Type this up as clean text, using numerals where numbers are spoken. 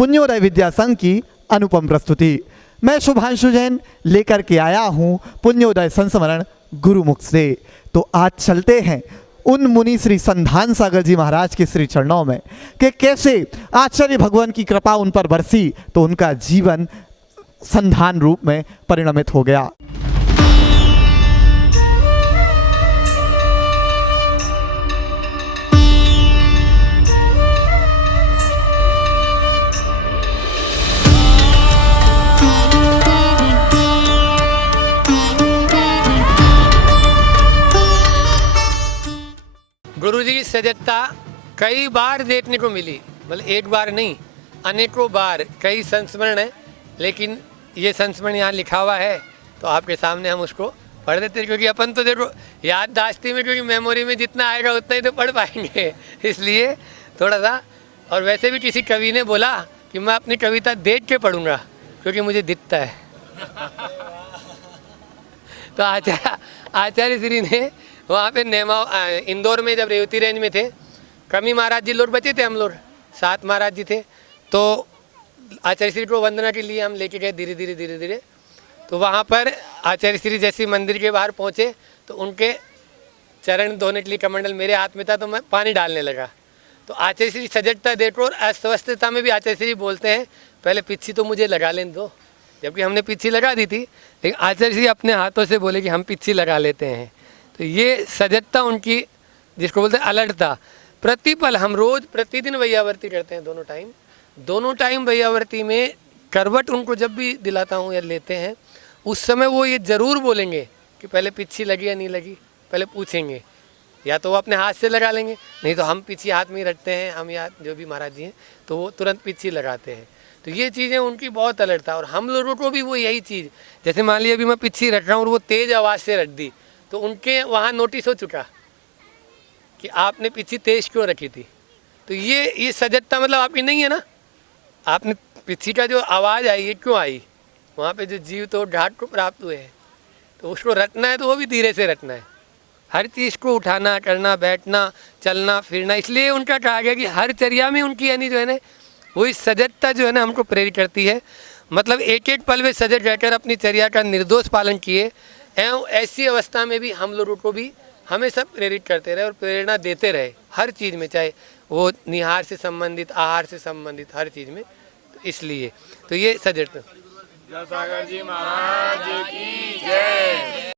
पुण्योदय विद्या संघ की अनुपम प्रस्तुति। मैं शुभांशु जैन लेकर के आया हूँ पुण्योदय संस्मरण गुरुमुख से। तो आज चलते हैं उन मुनि श्री संधान सागर जी महाराज के श्री चरणों में कि कैसे आचार्य भगवान की कृपा उन पर बरसी तो उनका जीवन संधान रूप में परिणमित हो गया। गुरुजी की सजगता कई बार देखने को मिली, मतलब एक बार नहीं, अनेकों बार कई संस्मरण है, लेकिन ये संस्मरण यहाँ लिखा हुआ है तो आपके सामने हम उसको पढ़ देते हैं, क्योंकि अपन तो देखो याददाश्ती में, क्योंकि मेमोरी में जितना आएगा उतना ही तो पढ़ पाएंगे, इसलिए थोड़ा सा। और वैसे भी किसी कवि ने बोला कि मैं अपनी कविता देख के पढ़ूंगा क्योंकि मुझे दिखता है। तो आचार्य श्री ने वहाँ पे इंदौर में जब रेवती रेंज में थे, कमी महाराज जी लोग बचे थे, हम लोग 7 महाराज जी थे, तो आचार्य श्री को वंदना के लिए हम लेके गए धीरे धीरे। तो वहाँ पर आचार्य श्री जैसे मंदिर के बाहर पहुँचे तो उनके चरण धोने के लिए कमंडल मेरे हाथ में था, तो मैं पानी डालने लगा। तो आचार्य श्री सजगता देखो और अस्वस्थता में भी आचार्य श्री बोलते हैं पहले पिच्छी तो मुझे लगा लेने दो, जबकि हमने पिच्छी लगा दी थी, लेकिन आचार्य श्री अपने हाथों से बोले कि हम पिच्छी लगा लेते हैं। तो ये सजगता उनकी, जिसको बोलते हैं अलर्टता। प्रतिपल हम रोज प्रतिदिन वैयावर्ती करते हैं, दोनों टाइम वैयावर्ती में करवट उनको जब भी दिलाता हूँ या लेते हैं, उस समय वो ये ज़रूर बोलेंगे कि पहले पिच्छी लगी या नहीं लगी, पहले पूछेंगे। या तो वो अपने हाथ से लगा लेंगे, नहीं तो हम पिच्छी हाथ में ही रखते हैं, हम या जो भी महाराज जी हैं तो वो तुरंत पिच्छी लगाते हैं। तो ये चीज़ें उनकी बहुत अलर्ट था। और हम लोगों को भी वो यही चीज़, जैसे मान लिया अभी मैं पिच्छी रख रहा हूँ और वो तेज़ आवाज़ से रख दी, तो उनके वहाँ नोटिस हो चुका कि आपने पिच्छी तेज क्यों रखी थी। तो ये सजगता मतलब आपकी नहीं है ना, आपने पिच्छी का जो आवाज़ आई ये क्यों आई, वहाँ पे जो जीव तो घाट को प्राप्त हुए हैं, तो उसको रटना है तो वो भी धीरे से रटना है। हर चीज़ को उठाना, करना, बैठना, चलना फिरना, इसलिए उनका कहा गया कि हर चर्या में उनकी यानी जो है ना वही सजगता जो है ना हमको प्रेरित करती है। मतलब एक एक पल में सजग रहकर अपनी चर्या का निर्दोष पालन किए, एवं ऐसी अवस्था में भी हम लोगों को भी हमें सब प्रेरित करते रहे और प्रेरणा देते रहे हर चीज़ में, चाहे वो निहार से संबंधित, आहार से संबंधित हर चीज़ में। तो इसलिए तो ये सजगता। सागर जी महाराज की जय।